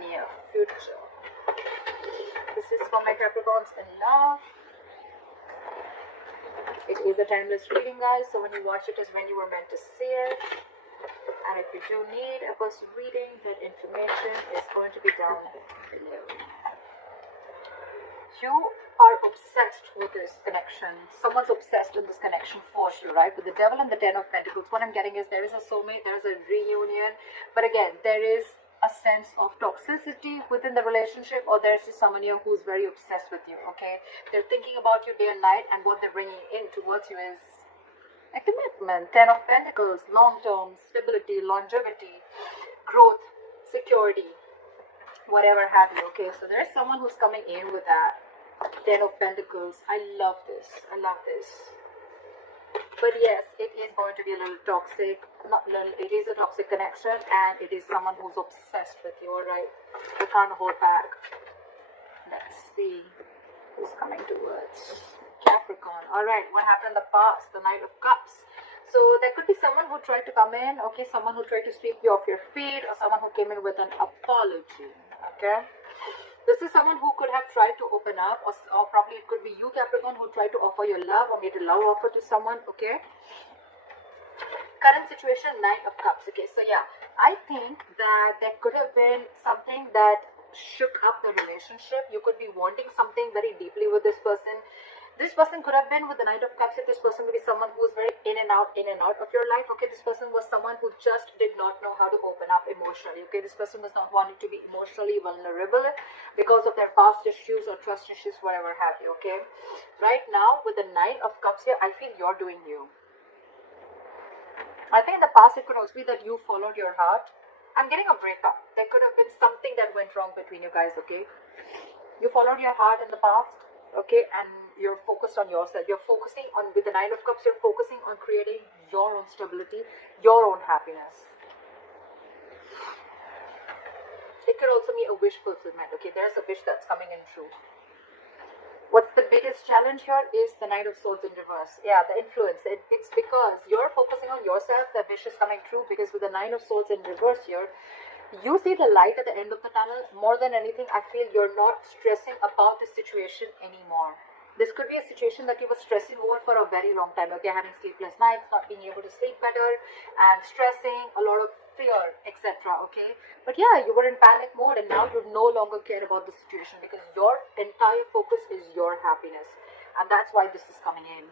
near future. This is for my Capricorns in love. It is a timeless reading, guys, so when you watch it is when you were meant to see it. And if you do need a personal reading, that information is going to be down below. You are obsessed with this connection. Someone's obsessed with this connection for sure, right? With the Devil and the Ten of Pentacles, what I'm getting is there is a soulmate, there is a reunion, but again, there is a sense of toxicity within the relationship, or there's just someone here who's very obsessed with you, okay? They're thinking about you day and night, and what they're bringing in towards you is a commitment. Ten of Pentacles, long-term stability, longevity, growth, security, whatever have you, okay? So there's someone who's coming in with that Ten of Pentacles. I love this. I love this. But yes, it is going to be a little toxic. Not little, it is a toxic connection, and it is someone who's obsessed with you, alright? They can't hold back. Let's see who's coming towards Capricorn. Alright, what happened in the past? The Knight of Cups. So there could be someone who tried to come in, okay? Someone who tried to sweep you off your feet, or someone who came in with an apology, okay? This is someone who could have tried to open up, or probably it could be you, Capricorn, who tried to offer your love or made a love offer to someone, okay? Current situation, Knight of Cups, okay? So yeah, I think that there could have been something that shook up the relationship. You could be wanting something very deeply with this person. This person could have been with the Knight of Cups. If this person could be someone who's very in and out of your life. Okay, this person was someone who just did not know how to open up emotionally. Okay, this person was not wanting to be emotionally vulnerable because of their past issues or trust issues, whatever have you. Okay, right now with the Nine of Cups here, I feel you're doing you. I think in the past it could also be that you followed your heart. I'm getting a breakup. There could have been something that went wrong between you guys. Okay, you followed your heart in the past. Okay, and you're focused on yourself. You're focusing on, with the Nine of Cups, you're focusing on creating your own stability, your own happiness. It could also be a wish fulfillment. Okay, there's a wish that's coming in true. What's the biggest challenge here is the Knight of Swords in reverse. Yeah, the influence. It's because you're focusing on yourself, the wish is coming true, because with the Nine of Swords in reverse here, you see the light at the end of the tunnel. More than anything, I feel you're not stressing about the situation anymore. This could be a situation that you were stressing over for a very long time. Okay, having sleepless nights, not being able to sleep better, and stressing, a lot of fear, etc. Okay, but yeah, you were in panic mode, and now you no longer care about the situation because your entire focus is your happiness, and that's why this is coming in.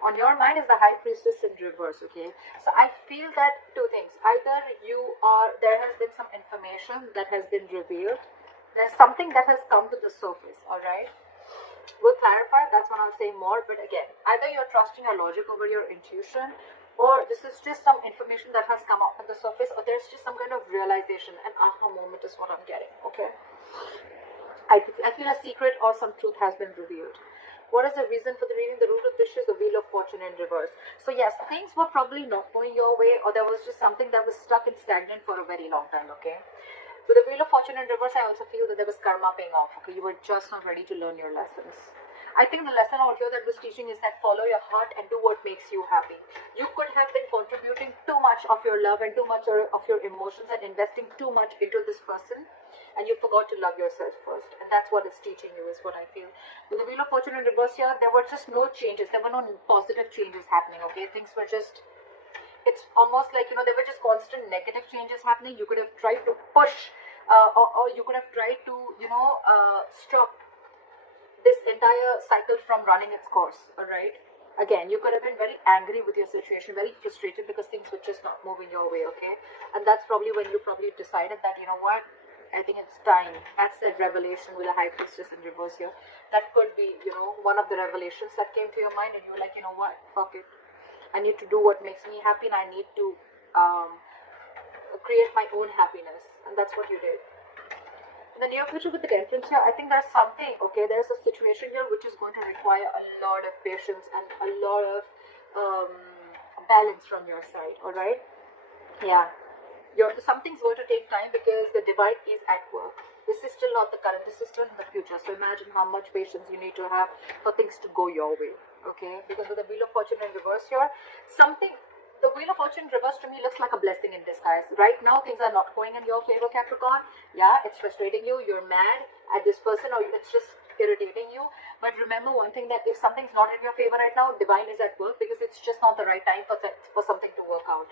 On your mind is the High Priestess in reverse, okay? So I feel that two things. Either there has been some information that has been revealed. There's something that has come to the surface, alright? We'll clarify, that's when I'll say more. But again, either you're trusting your logic over your intuition, or this is just some information that has come up on the surface, or there's just some kind of realization. An aha moment is what I'm getting, okay? I feel a secret or some truth has been revealed. What is the reason for the reading? The root of this is the Wheel of Fortune in reverse. So yes, things were probably not going your way, or there was just something that was stuck and stagnant for a very long time, okay? With the Wheel of Fortune in reverse, I also feel that there was karma paying off, okay? You were just not ready to learn your lessons. I think the lesson out here that was teaching is that follow your heart and do what makes you happy. You could have been contributing too much of your love and too much of your emotions and investing too much into this person, and you forgot to love yourself first. And that's what it's teaching you, is what I feel. With the Wheel of Fortune in reverse here, there were just no changes. There were no positive changes happening, okay? Things were just, it's almost like, there were just constant negative changes happening. You could have tried to push, or you could have tried to, stop this entire cycle from running its course, alright? Again, you could have been very angry with your situation, very frustrated because things were just not moving your way, okay? And that's probably when you probably decided that, you know what, I think it's time. That's the revelation with the High Priestess in reverse here. That could be, one of the revelations that came to your mind, and you were like, you know what, fuck it. I need to do what makes me happy, and I need to create my own happiness. And that's what you did. In the near future with the Temperance here, I think there's something, okay, there's a situation here which is going to require a lot of patience and a lot of balance from your side, alright? Yeah. Something's going to take time because the divine is at work. This is still not the current, this is still in the future. So imagine how much patience you need to have for things to go your way, okay? Because with the Wheel of Fortune in reverse here, something the Wheel of Fortune reversed to me looks like a blessing in disguise. Right now, things are not going in your favor, Capricorn. Yeah, it's frustrating you. You're mad at this person, or it's just irritating you. But remember one thing, that if something's not in your favor right now, divine is at work, because it's just not the right time for something to work out.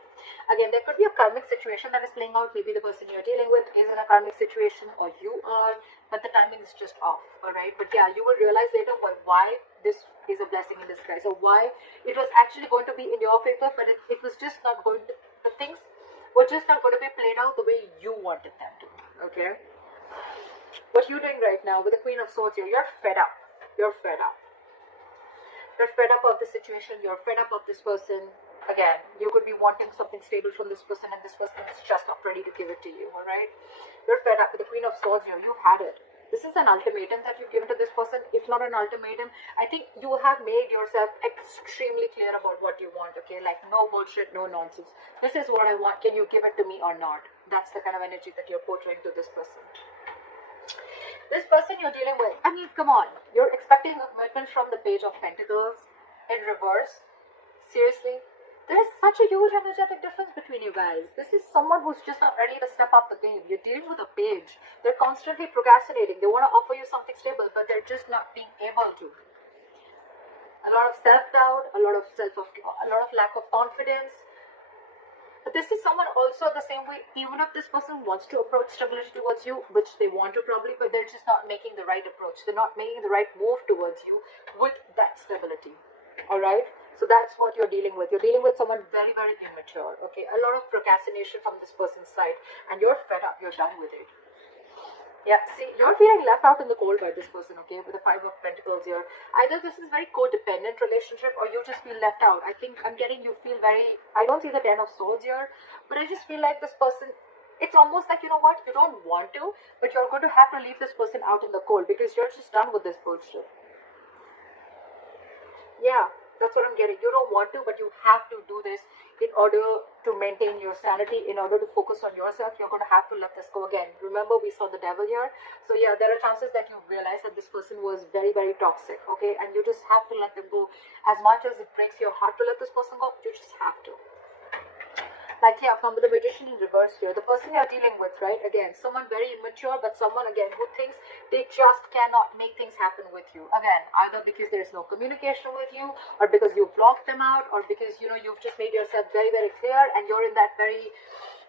Again, there could be a karmic situation that is playing out. Maybe the person you're dealing with is in a karmic situation, or you are, but the timing is just off. All right, but yeah, you will realize later why this is a blessing in disguise, or why it was actually going to be in your favor, but it was just not going to, the things were just not going to be played out the way you wanted them to. Okay, what you're doing right now with the Queen of Swords here, you're fed up. You're fed up. You're fed up of the situation. You're fed up of this person. Again, you could be wanting something stable from this person, and this person is just not ready to give it to you. All right, you're fed up with the Queen of Swords here. You've had it. This is an ultimatum that you've given to this person. If not an ultimatum, I think you have made yourself extremely clear about what you want, okay? Like, no bullshit, no nonsense. This is what I want. Can you give it to me or not? That's the kind of energy that you're portraying to this person. This person you're dealing with, I mean, come on. You're expecting a commitment from the Page of Pentacles in reverse. Seriously? There is such a huge energetic difference between you guys. This is someone who's just not ready to step up the game. You're dealing with a page. They're constantly procrastinating. They want to offer you something stable, but they're just not being able to. A lot of self-doubt, a lot of lack of confidence. But this is someone also the same way, even if this person wants to approach stability towards you, which they want to probably, but they're just not making the right approach. They're not making the right move towards you with that stability. All right? So that's what you're dealing with. You're dealing with someone very, very immature, okay? A lot of procrastination from this person's side, and you're fed up. You're done with it. Yeah, see, you're feeling left out in the cold by this person, okay? With the Five of Pentacles here. Either this is a very codependent relationship, or you just feel left out. I think I'm getting you feel very... I don't see the Ten of Swords here, but I just feel like this person... It's almost like, you know what? You don't want to, but you're going to have to leave this person out in the cold, because you're just done with this bullshit. Yeah. That's what I'm getting. You don't want to, but you have to do this in order to maintain your sanity, in order to focus on yourself. You're going to have to let this go again. Remember, we saw the devil here. So yeah, there are chances that you realize that this person was very, very toxic, okay? And you just have to let them go. As much as it breaks your heart to let this person go, you just have to. Like, yeah, from the Magician in reverse here, the person you're dealing with, right? Again, someone very immature, but someone, again, who thinks they just cannot make things happen with you. Again, either because there's no communication with you, or because you blocked them out, or because, you know, you've just made yourself very, very clear, and you're in that very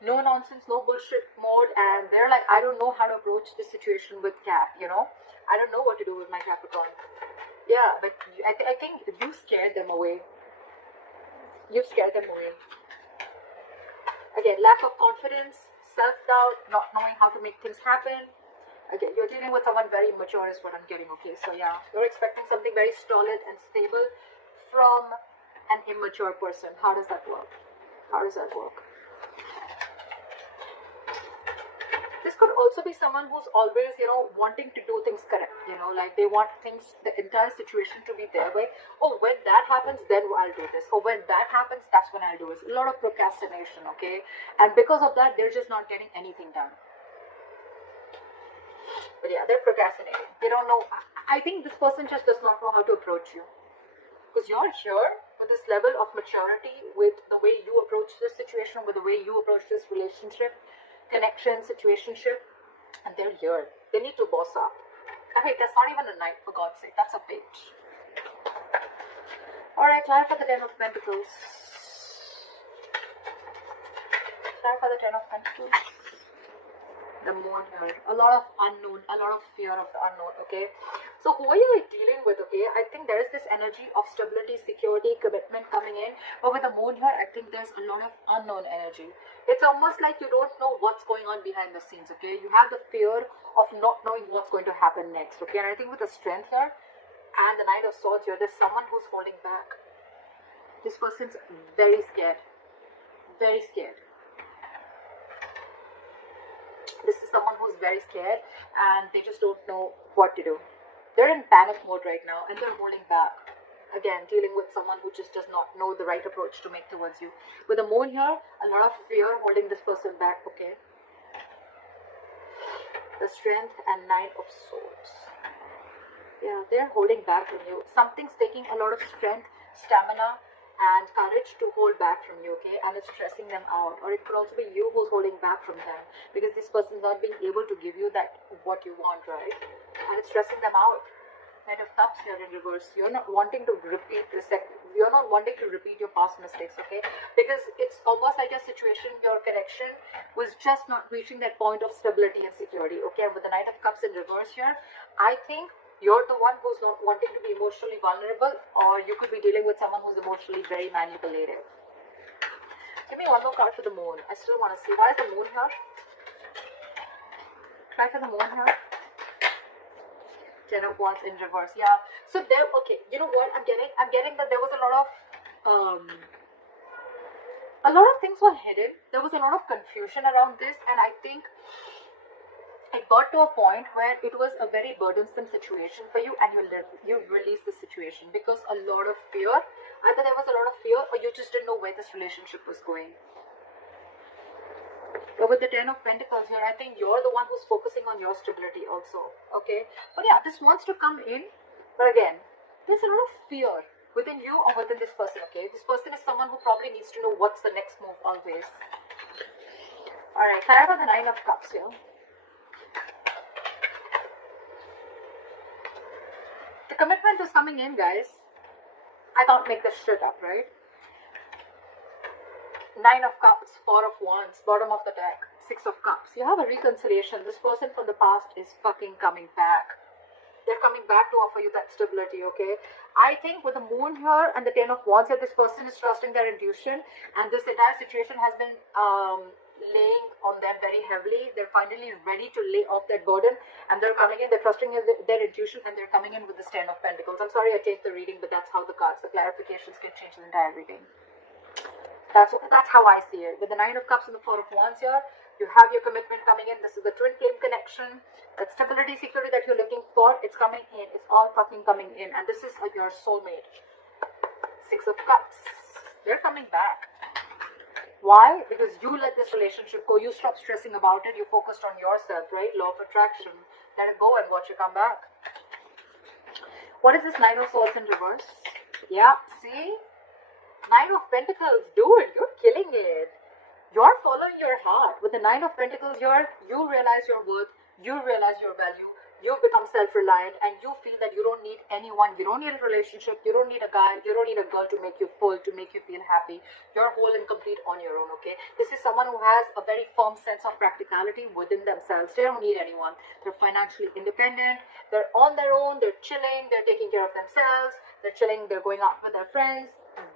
no-nonsense, no-bullshit mode, and they're like, I don't know how to approach this situation with Cap, you know? I don't know what to do with my Capricorn. Yeah, but I think you scared them away. You scared them away. Again, lack of confidence, self-doubt, not knowing how to make things happen. Again, you're dealing with someone very mature is what I'm getting, okay? So yeah, you're expecting something very solid and stable from an immature person. How does that work? How does that work? This could also be someone who's always, you know, wanting to do things correct, you know, like they want things, the entire situation to be their way. Oh, when that happens, then I'll do this. Or when that happens, that's when I'll do this. A lot of procrastination, okay? And because of that, they're just not getting anything done. But yeah, they're procrastinating. They don't know. I think this person just does not know how to approach you. Because you're here with this level of maturity, with the way you approach this situation, with the way you approach this relationship, connection, situationship, and they're here. They need to boss up. I mean, that's not even a knight, for God's sake. That's a page. Alright, clarify the Ten of Pentacles. Clarify the Ten of Pentacles. The Moon here. A lot of unknown, a lot of fear of the unknown, okay? So who are you dealing with, okay? I think there is this energy of stability, security, commitment coming in. But with the Moon here, I think there's a lot of unknown energy. It's almost like you don't know what's going on behind the scenes, okay? You have the fear of not knowing what's going to happen next, okay? And I think with the Strength here and the Knight of Swords here, there's someone who's holding back. This person's very scared. Very scared. This is someone who's very scared and they just don't know what to do. They're in panic mode right now and they're holding back. Again, dealing with someone who just does not know the right approach to make towards you. With the Moon here, a lot of fear holding this person back, okay? The Strength and Knight of Swords. Yeah, they're holding back from you. Something's taking a lot of strength, stamina, and courage to hold back from you, okay? And it's stressing them out. Or it could also be you who's holding back from them, because this person's not being able to give you that what you want, right? And it's stressing them out. Knight of Cups here in reverse. You're not wanting to repeat you're not wanting to repeat your past mistakes, okay? Because it's almost like your situation, your connection was just not reaching that point of stability and security, okay? With the Knight of Cups in reverse here, I think you're the one who's not wanting to be emotionally vulnerable, or you could be dealing with someone who's emotionally very manipulative. Give me one more card for the Moon. I still want to see. Why is the Moon here? Try for the Moon here. Ten of Wands in reverse. Yeah. So there, okay, you know what I'm getting that there was a lot of things were hidden. There was a lot of confusion around this, and I think it got to a point where it was a very burdensome situation for you, and you released the situation because a lot of fear. Either there was a lot of fear, or you just didn't know where this relationship was going. But with the Ten of Pentacles here, I think you're the one who's focusing on your stability also, okay? But yeah, this wants to come in, but again, there's a lot of fear within you or within this person, okay? This person is someone who probably needs to know what's the next move always. Alright, clarify the Nine of Cups here. The commitment is coming in, guys. I can't make this shit up, right? Nine of Cups, Four of Wands, bottom of the deck, Six of Cups. You have a reconciliation. This person from the past is fucking coming back. They're coming back to offer you that stability, okay? I think with the Moon here and the Ten of Wands here, this person is trusting their intuition, and this entire situation has been laying on them very heavily. They're finally ready to lay off that burden, and they're coming in, they're trusting their intuition, and they're coming in with this Ten of Pentacles. I'm sorry I changed the reading, but that's how the cards, the clarifications can change the entire reading. That's how I see it. With the Nine of Cups and the Four of Wands here, you have your commitment coming in. This is the twin flame connection. That stability, security that you're looking for, it's coming in. It's all fucking coming in. And this is your soulmate. Six of Cups. They're coming back. Why? Because you let this relationship go. You stop stressing about it. You focused on yourself, right? Law of attraction. Let it go and watch it come back. What is this Nine of Swords in reverse? Yeah, see? Nine of Pentacles, dude, you're killing it. You're following your heart. With the Nine of Pentacles here, you realize your worth, you realize your value, you become self-reliant, and you feel that you don't need anyone, you don't need a relationship, you don't need a guy, you don't need a girl to make you full, to make you feel happy. You're whole and complete on your own, okay? This is someone who has a very firm sense of practicality within themselves. They don't need anyone. They're financially independent, they're on their own, they're chilling, they're taking care of themselves, they're chilling, they're going out with their friends,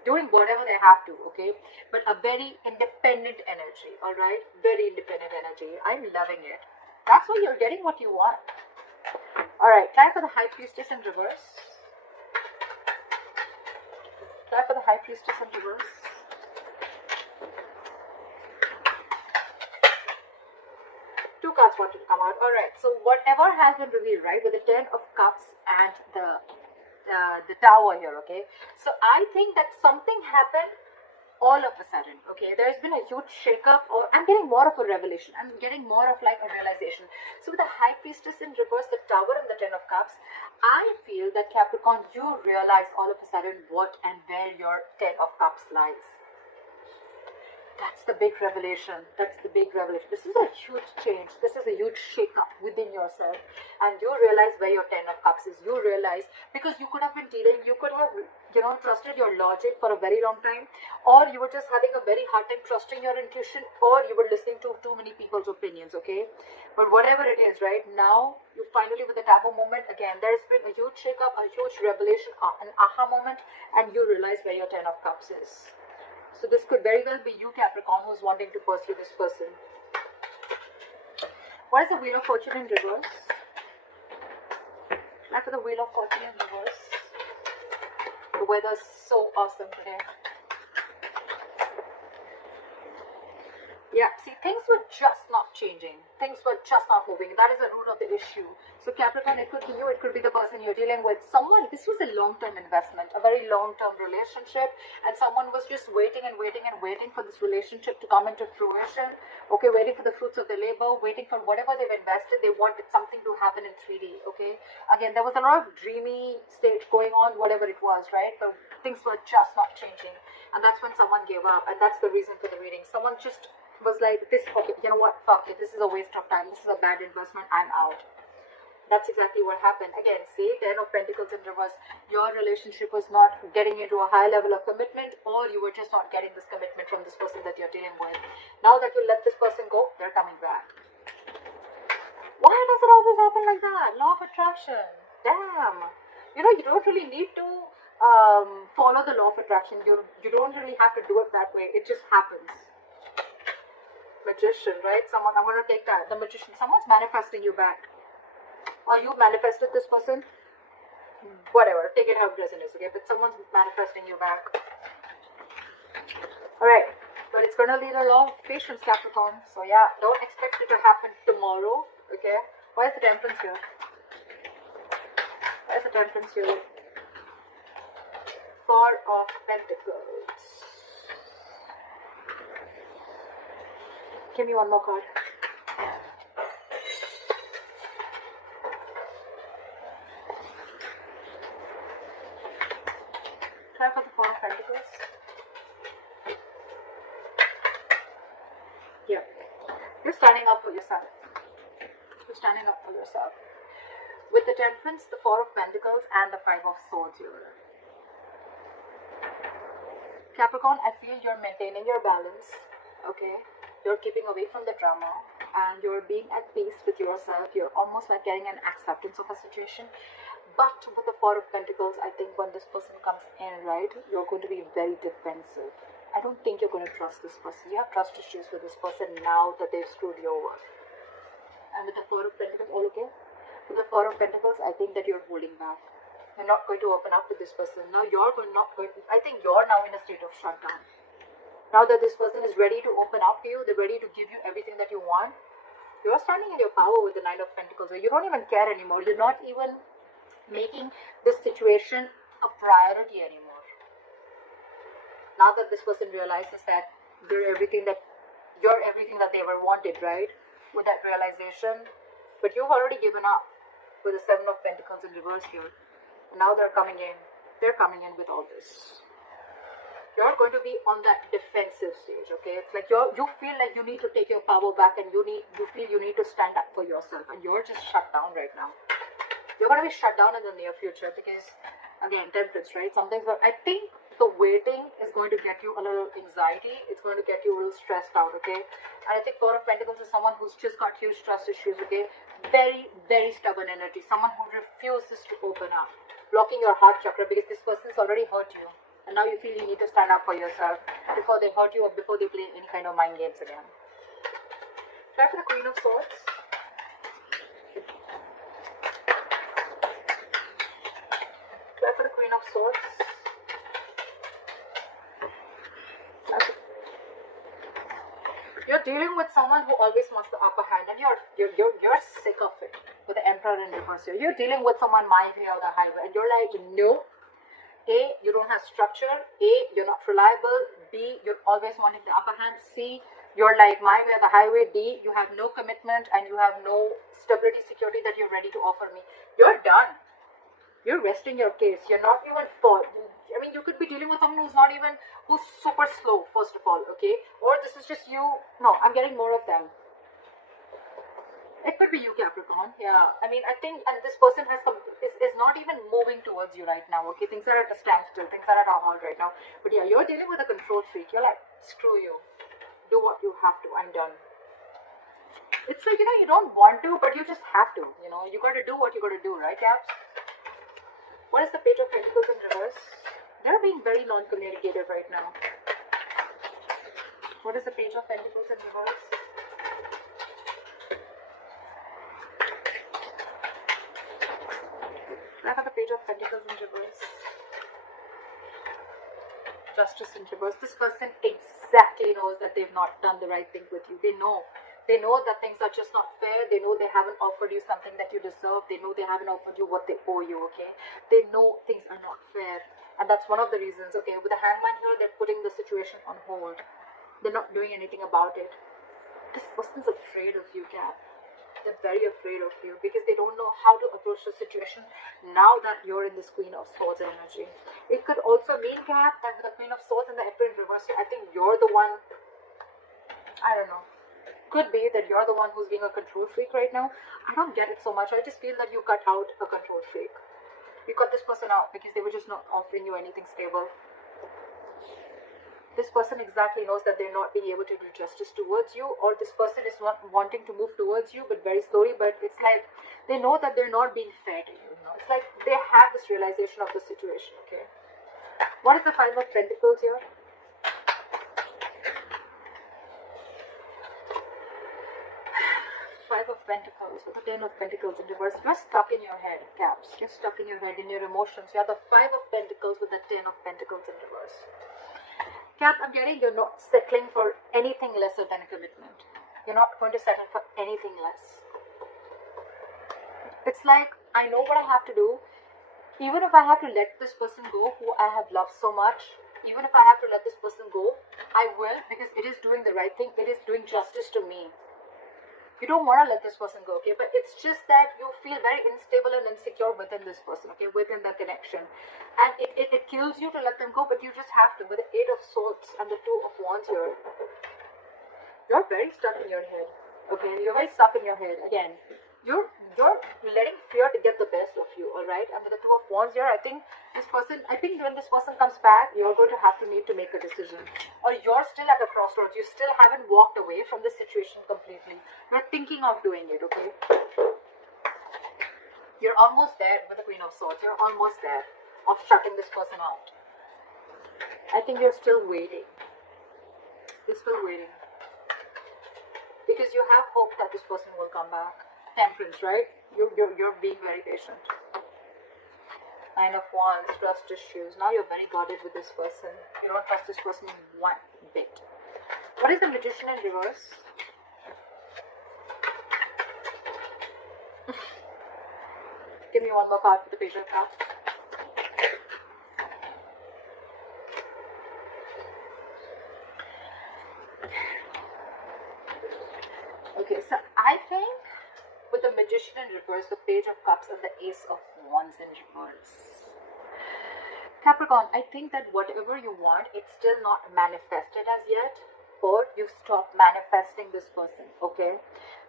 doing whatever they have to, okay? But a very independent energy, all right? Very independent energy. I'm loving it. That's why you're getting what you want. All right, try for the High Priestess in reverse. Try for the High Priestess in reverse. Two cards wanted to come out. All right, so whatever has been revealed, right, with the Ten of Cups and the Tower here, okay? So I think that something happened all of a sudden, okay? There's been a huge shakeup, or I'm getting more of a revelation. I'm getting more of like a realization. So with the High Priestess in reverse, the Tower and the Ten of Cups, I feel that Capricorn, you realize all of a sudden what and where your Ten of Cups lies. That's the big revelation. That's the big revelation. This is a huge change. This is a huge shake-up within yourself. And you realize where your Ten of Cups is. You realize, because you could have been dealing, you could have, trusted your logic for a very long time. Or you were just having a very hard time trusting your intuition. Or you were listening to too many people's opinions, okay? But whatever it is, right, now, you finally, with the Tower moment, again, there's been a huge shake-up, a huge revelation, an aha moment. And you realize where your Ten of Cups is. So this could very well be you, Capricorn, who's wanting to pursue this person. What is the Wheel of Fortune in reverse? After the Wheel of Fortune in reverse. The weather's so awesome today. Yeah, see, things were just not changing. Things were just not moving. That is the root of the issue. So Capricorn, it could be you, it could be the person you're dealing with. Someone, this was a long-term investment, a very long-term relationship, and someone was just waiting and waiting and waiting for this relationship to come into fruition. Okay, waiting for the fruits of their labor, waiting for whatever they've invested. They wanted something to happen in 3D. Okay, again, there was a lot of dreamy stage going on, whatever it was, right? But things were just not changing, and that's when someone gave up, and that's the reason for the reading. Someone just was like, this, okay, you know what, fuck it, this is a waste of time, this is a bad investment, I'm out. That's exactly what happened. Again, see, 10 of Pentacles in reverse. Your relationship was not getting into a high level of commitment, or you were just not getting this commitment from this person that you're dealing with. Now that you let this person go, they're coming back. Why does it always happen like that? Law of attraction. Damn. You know, you don't really need to follow the law of attraction. You don't really have to do it that way. It just happens. Magician, right? Someone, I'm going to take that. The Magician. Someone's manifesting you back. Or you manifested this person, whatever, take it how it resonates, okay? But someone's manifesting you back. Alright, but it's going to need a lot of patience, Capricorn. So yeah, don't expect it to happen tomorrow, okay? Why is the Temperance here? Why is the Temperance here? Four of Pentacles. Give me one more card. For the Four of Pentacles. Yeah. You're standing up for yourself. You're standing up for yourself. With the Temperance, the Four of Pentacles, and the Five of Swords here. Capricorn, I feel you're maintaining your balance. Okay? You're keeping away from the drama. And you're being at peace with yourself. You're almost like getting an acceptance of a situation. But with the Four of Pentacles, I think when this person comes in, right, you're going to be very defensive. I don't think you're going to trust this person. You have trust issues with this person now that they've screwed you over. And with the Four of Pentacles, all okay? With the Four of Pentacles, I think that you're holding back. You're not going to open up to this person. Now I think you're now in a state of shutdown. Now that this person is ready to open up to you, they're ready to give you everything that you want. You're standing in your power with the Nine of Pentacles. You don't even care anymore. You're not even making this situation a priority anymore. Now that this person realizes that you're everything that they ever wanted, right? With that realization, but you've already given up with the Seven of Pentacles in reverse here. And now they're coming in. They're coming in with all this. You're going to be on that defensive stage, okay? It's like you feel like you need to take your power back, and you feel you need to stand up for yourself, and you're just shut down right now. You're going to be shut down in the near future because, again, Temperance, right? I think the waiting is going to get you a little anxiety. It's going to get you a little stressed out, okay? And I think Four of Pentacles is someone who's just got huge trust issues, okay? Very, very stubborn energy. Someone who refuses to open up. Blocking your heart chakra because this person's already hurt you. And now you feel you need to stand up for yourself before they hurt you or before they play any kind of mind games again. Try for the Queen of Swords. For the Queen of Swords. You're dealing with someone who always wants the upper hand, and you're sick of it. With the Emperor in reverse here, you're dealing with someone my way or the highway, and you're like, no. A, you don't have structure. A, you're not reliable. B, you're always wanting the upper hand. C, you're like my way or the highway. D, you have no commitment and you have no stability, security that you're ready to offer me. You're done. You're resting your case. You're not even I mean, you could be dealing with someone who's super slow, first of all, okay? Or this is just you. No, I'm getting more of them. It could be you, Capricorn. Yeah. I mean, I think, and this person is not even moving towards you right now, okay? Things are at a standstill. Things are at a halt right now. But yeah, you're dealing with a control freak. You're like, screw you. Do what you have to. I'm done. It's like, you don't want to, but you just have to. You got to do what you got to do, right, Caps? What is the Page of Pentacles in reverse? They're being very non-communicative right now. What is the Page of Pentacles in reverse? I have the Page of Pentacles in reverse. Justice in reverse. This person exactly knows that they've not done the right thing with you. They know. They know that things are just not fair. They know they haven't offered you something that you deserve. They know they haven't offered you what they owe you, okay? They know things are not fair. And that's one of the reasons, okay? With the Hangman here, they're putting the situation on hold. They're not doing anything about it. This person's afraid of you, Cap. They're very afraid of you because they don't know how to approach the situation now that you're in this Queen of Swords energy. It could also mean, Cap, that with the Queen of Swords and the Emperor in reverse, I think you're the one, I don't know. Could be that you're the one who's being a control freak right now. I don't get it so much. I just feel that you cut out a control freak. You cut this person out because they were just not offering you anything stable. This person exactly knows that they're not being able to do justice towards you, or this person is wanting to move towards you but very slowly, but it's like they know that they're not being fair to you, you know. It's like they have this realization of the situation, okay? What is the Five of Pentacles here? Five of Pentacles with the Ten of Pentacles in reverse. You're stuck in your head, Caps. You're stuck in your head, in your emotions. You have the Five of Pentacles with the Ten of Pentacles in reverse. Cap, I'm getting you're not settling for anything lesser than a commitment. You're not going to settle for anything less. It's like, I know what I have to do. Even if I have to let this person go who I have loved so much, even if I have to let this person go, I will, because it is doing the right thing. It is doing justice to me. You don't want to let this person go, okay? But it's just that you feel very unstable and insecure within this person, okay? Within that connection. And it kills you to let them go, but you just have to. With the Eight of Swords and the Two of Wands here. You're very stuck in your head, okay? You're very stuck in your head. Again, you're letting fear to get the best of you, alright? And with the Two of Wands here, I think when this person comes back, you're going to have to need to make a decision. Or you're still at a crossroads. You still haven't walked away from the situation completely. You're thinking of doing it, okay? You're almost there with the Queen of Swords. You're almost there of shutting this person out. I think you're still waiting. You're still waiting. Because you have hope that this person will come back. Temperance, right? You're being very patient. Nine of Wands, trust issues. Now you're very guarded with this person. You don't trust this person one bit. What is the Magician in reverse? Give me one more card for the Page of Cups. Okay, so I think with the Magician in reverse, the Page of Cups, and the Ace of Wands in reverse. Capricorn, I think that whatever you want, it's still not manifested as yet, or you stop manifesting this person, okay?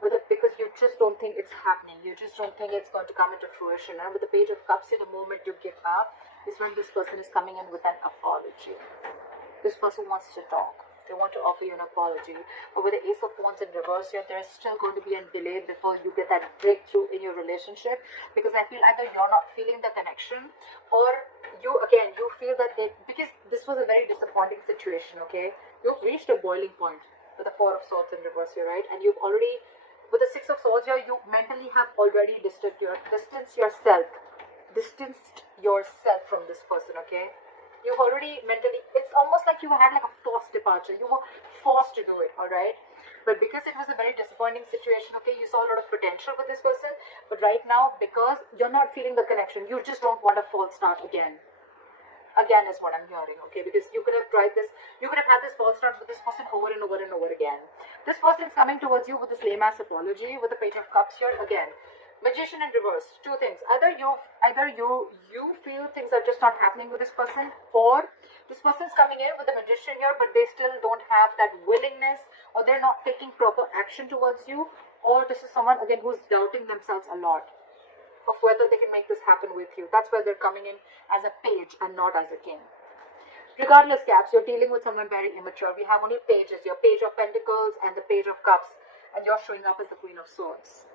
Because you just don't think it's happening. You just don't think it's going to come into fruition. And with the Page of Cups, the moment you give up is when this person is coming in with an apology. This person wants to talk. They want to offer you an apology. But with the Ace of Wands in reverse here, there's still going to be a delay before you get that breakthrough in your relationship. Because I feel either you're not feeling the connection, or you feel that because this was a very disappointing situation, okay? You've reached a boiling point with the Four of Swords in reverse here, right? And you've already, with the Six of Swords here, you mentally have already distanced yourself from this person, okay? You've already mentally, it's almost like you had like a forced departure. You were forced to do it, alright? But because it was a very disappointing situation, okay, you saw a lot of potential with this person. But right now, because you're not feeling the connection, you just don't want a false start again. Again is what I'm hearing, okay? Because you could have tried this, you could have had this false start with this person over and over and over again. This person's coming towards you with this lame-ass apology, with the Page of Cups here again. Magician in reverse. Two things. Either you feel things are just not happening with this person, or this person's coming in with the Magician here, but they still don't have that willingness, or they're not taking proper action towards you, or this is someone again who's doubting themselves a lot of whether they can make this happen with you. That's why they're coming in as a page and not as a king. Regardless, Caps, you're dealing with someone very immature. We have only pages. Your Page of Pentacles and the Page of Cups, and you're showing up as the Queen of Swords.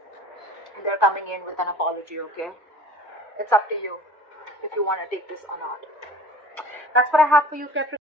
And they're coming in with an apology, okay? It's up to you if you want to take this or not. That's what I have for you, Capricorn.